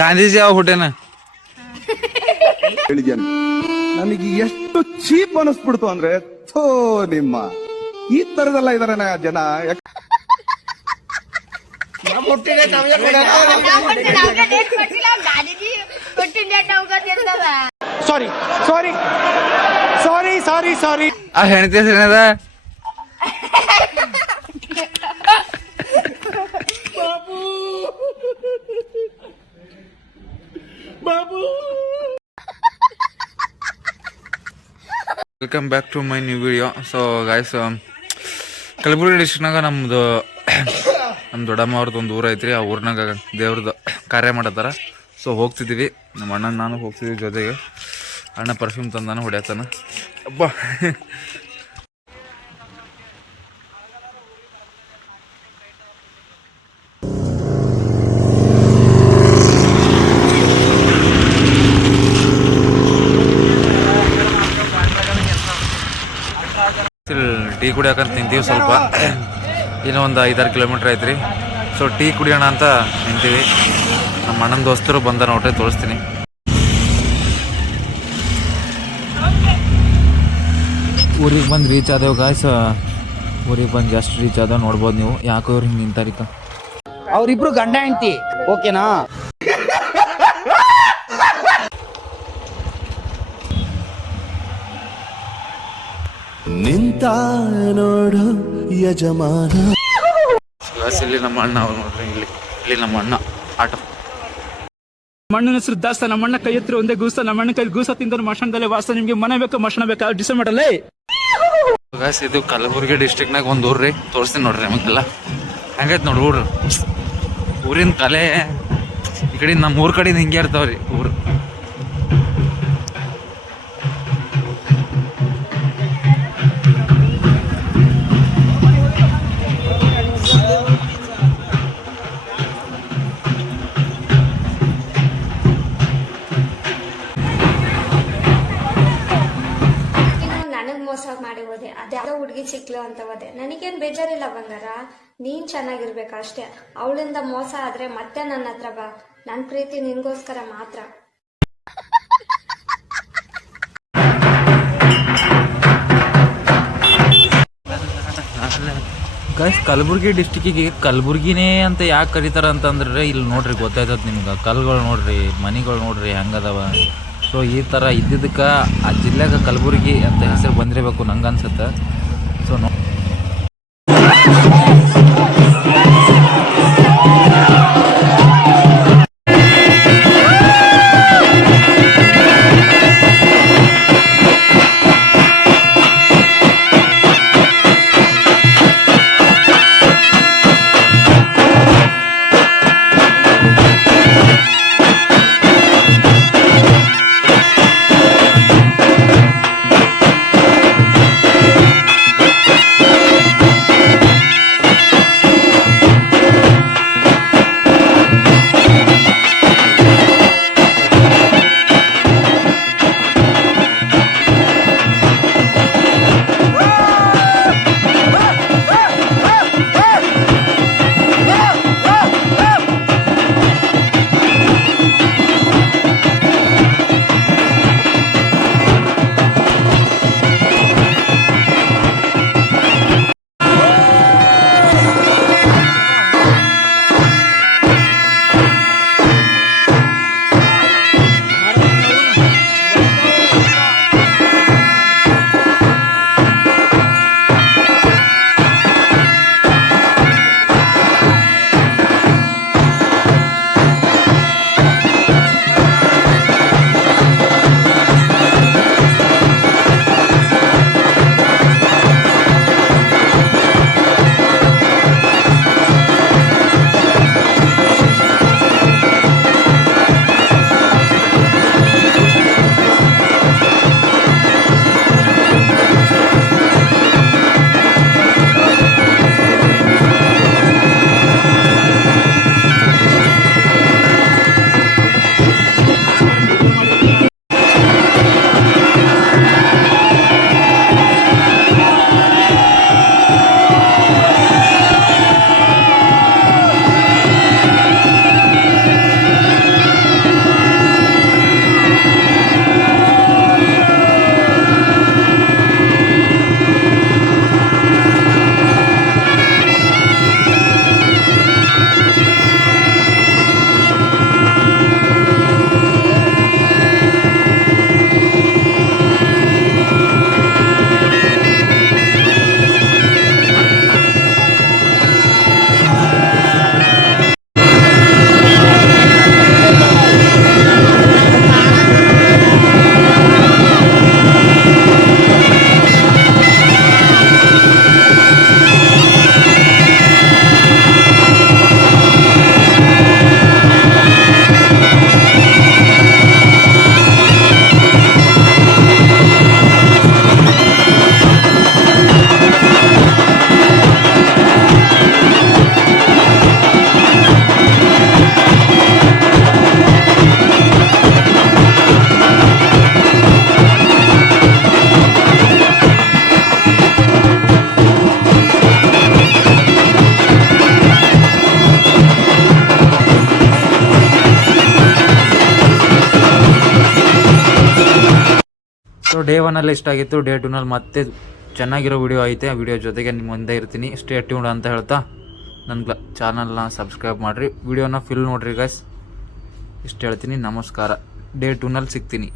ಗಾಂಧೀಜಿ ಯಾವ ಹುಟ್ಟೇನ ನನಗೆ ಎಷ್ಟು ಚೀಪ್ ಅನಿಸ್ಬಿಡ್ತು ಅಂದ್ರೆ ಥೋ ನಿಮ್ಮ ಈ ತರದೆಲ್ಲ ಇದಾರೆ ಜನ. ಸಾರಿ ಸಾರಿ ಸಾರಿ ಸಾರಿ ಸಾರಿ. ಆ ಹೆಣ್ತಿ ಹೆಸರು ಏನದ? Welcome back to my new video. So guys, Kalaburagi ಡಿಸ್ಟ್ರಿಕ್ನಾಗ ನಮ್ಮ ದೊಡ್ಡಮ್ಮ ಅವ್ರದ್ದು ಒಂದು ಊರು ಐತ್ರಿ. ಆ ಊರಿನಾಗ ದೇವ್ರದ್ದು ಕಾರ್ಯ ಮಾಡತ್ತಾರ. ಸೊ ಹೋಗ್ತಿದ್ದೀವಿ, ನಮ್ಮ ಅಣ್ಣ ನಾನು ಹೋಗ್ತಿದ್ದೀವಿ ಜೊತೆಗೆ. ಅಣ್ಣ ಪರ್ಫ್ಯೂಮ್ ತಂದಾನ, ಹೊಡ್ಯಾತಾನ. ಅಬ್ಬ ಟೀ ಕುಡಿಯೋಕಂತ ನಿಂತೀವಿ. ಸ್ವಲ್ಪ ಇನ್ನೂ ಒಂದು 5-6 ಕಿಲೋಮೀಟ್ರ್ ಐತ್ರಿ. ಸೊ ಟೀ ಕುಡಿಯೋಣ ಅಂತ ನಿಂತೀವಿ. ನಮ್ಮ ಅಣ್ಣನ ದೋಸ್ತರು ಬಂದ ನೋಡ್ರಿ, ತೋರಿಸ್ತೀನಿ. ಊರಿಗೆ ಬಂದು ರೀಚ್ ಆದೇವು ಗಾಯ್ಸ್. ಊರಿಗೆ ಬಂದು ಜಸ್ಟ್ ರೀಚ್ ಆದ ನೋಡ್ಬೋದು ನೀವು. ಯಾಕೋ ಇವ್ರು ಹಿಂಗೆ ನಿಂತಾರಿಕ. ಅವ್ರಿಬ್ರು ಗಂಡ ಹೆಂಡ್ತಿ, ಓಕೆನಾ? ನಿಂತ ನೋಡು ಯಜಮಾನ. ಇಲ್ಲಿ ನಮ್ಮ ಅಣ್ಣ ಅವ್ರು ನೋಡ್ರಿ, ಇಲ್ಲಿ ನಮ್ಮ ಅಣ್ಣ ಆಟ. ಮಣ್ಣನ ಹೆಸರು ದಾಸ್ತ. ನಮ್ಮಣ್ಣ ಕೈ ಎತ್ತರ ಒಂದೇ ಗೂಸ್ತ. ನಮ್ಮಣ್ಣ ಕೈ ಗೂಸ ತಿಂದ ಮಶಾನದಲ್ಲೇ ವಾಸ್ತ. ನಿಮ್ಗೆ ಮನೆ ಬೇಕಾ ಮಶಾನ ಬೇಕಾ ಡಿಸೈಡ್ ಮಾಡಲ್ಲೇ. ಇದು ಕಲಬುರಗಿ ಡಿಸ್ಟ್ರಿಕ್ನಾಗ ಒಂದು ಊರು ರೀ. ತೋರಿಸ್ತೀನಿ ನೋಡ್ರಿ ನಮಗೆಲ್ಲ ಹೆಂಗೈತೆ ನೋಡಿ ಊರು. ಊರಿನ ಕಲೆ ಈ ಕಡೆ ನಮ್ಮ ಊರ ಕಡೆಯಿಂದ ಹಿಂಗೆ ಇರ್ತಾವ್ರಿ ಊರು. ಮೋಸ ಮಾಡಿ ಹೋದೆ, ಅದ್ಯಾವುದೋ ಹುಡುಗಿ ಸಿಕ್ಲು ಅಂತ ಹೋದೆ. ನನಗೇನ್ ಬೇಜಾರಿಲ್ಲ ಬಂಗಾರ, ನೀನ್ ಚೆನ್ನಾಗಿರ್ಬೇಕ ಅಷ್ಟೇ. ಅವಳಿಂದ ಮೋಸ ಆದ್ರೆ ಮತ್ತೆ ನನ್ನ ಹತ್ರ ಬಾ. ನನ್ ಪ್ರೀತಿ ನಿನ್ಗೋಸ್ಕರ ಮಾತ್ರ. ಗೈಸ್, ಕಲಬುರಗಿ ಡಿಸ್ಟಿಕ್ಕಿಗೆ ಕಲಬುರ್ಗಿನೇ ಅಂತ ಯಾಕೆ ಕರೀತಾರ ಅಂತಂದ್ರೆ ಇಲ್ಲಿ ನೋಡ್ರಿ ಗೊತ್ತಾಯ್ತದ ನಿಮ್ಗೆ. ಕಲ್ಗಳು ನೋಡ್ರಿ, ಮನಿಗಳು ನೋಡ್ರಿ ಹೆಂಗದವ. ಸೊ ಈ ಥರ ಇದ್ದಿದ್ದಕ್ಕೆ ಆ ಜಿಲ್ಲೆಗೆ ಕಲಬುರಗಿ ಅಂತ ಹೆಸರು ಬಂದಿರಬೇಕು ನಂಗೆ ಅನ್ಸುತ್ತೆ. ಸೊ ಡೇ 1 ಇಷ್ಟ ಆಗಿತ್ತು. ಡೇ 2 ಮತ್ತೆ ಚೆನ್ನಾಗಿರೋ ವಿಡಿಯೋ ಐತೆ. ಆ ವಿಡಿಯೋ ಜೊತೆಗೆ ನಿಮ್ಮ ಮುಂದೆ ಇರ್ತೀನಿ. ಸ್ಟೇ ಟ್ಯೂನ್ಡ್ ಅಂತ ಹೇಳ್ತಾ ನನ್ನ ಚಾನಲ್ನ ಸಬ್ಸ್ಕ್ರೈಬ್ ಮಾಡಿರಿ, ವಿಡಿಯೋನ ಫಿಲ್ ನೋಡಿರಿ ಗೈಸ್. ಇಷ್ಟು ಹೇಳ್ತೀನಿ. ನಮಸ್ಕಾರ. ಡೇ 2 ಸಿಗ್ತೀನಿ.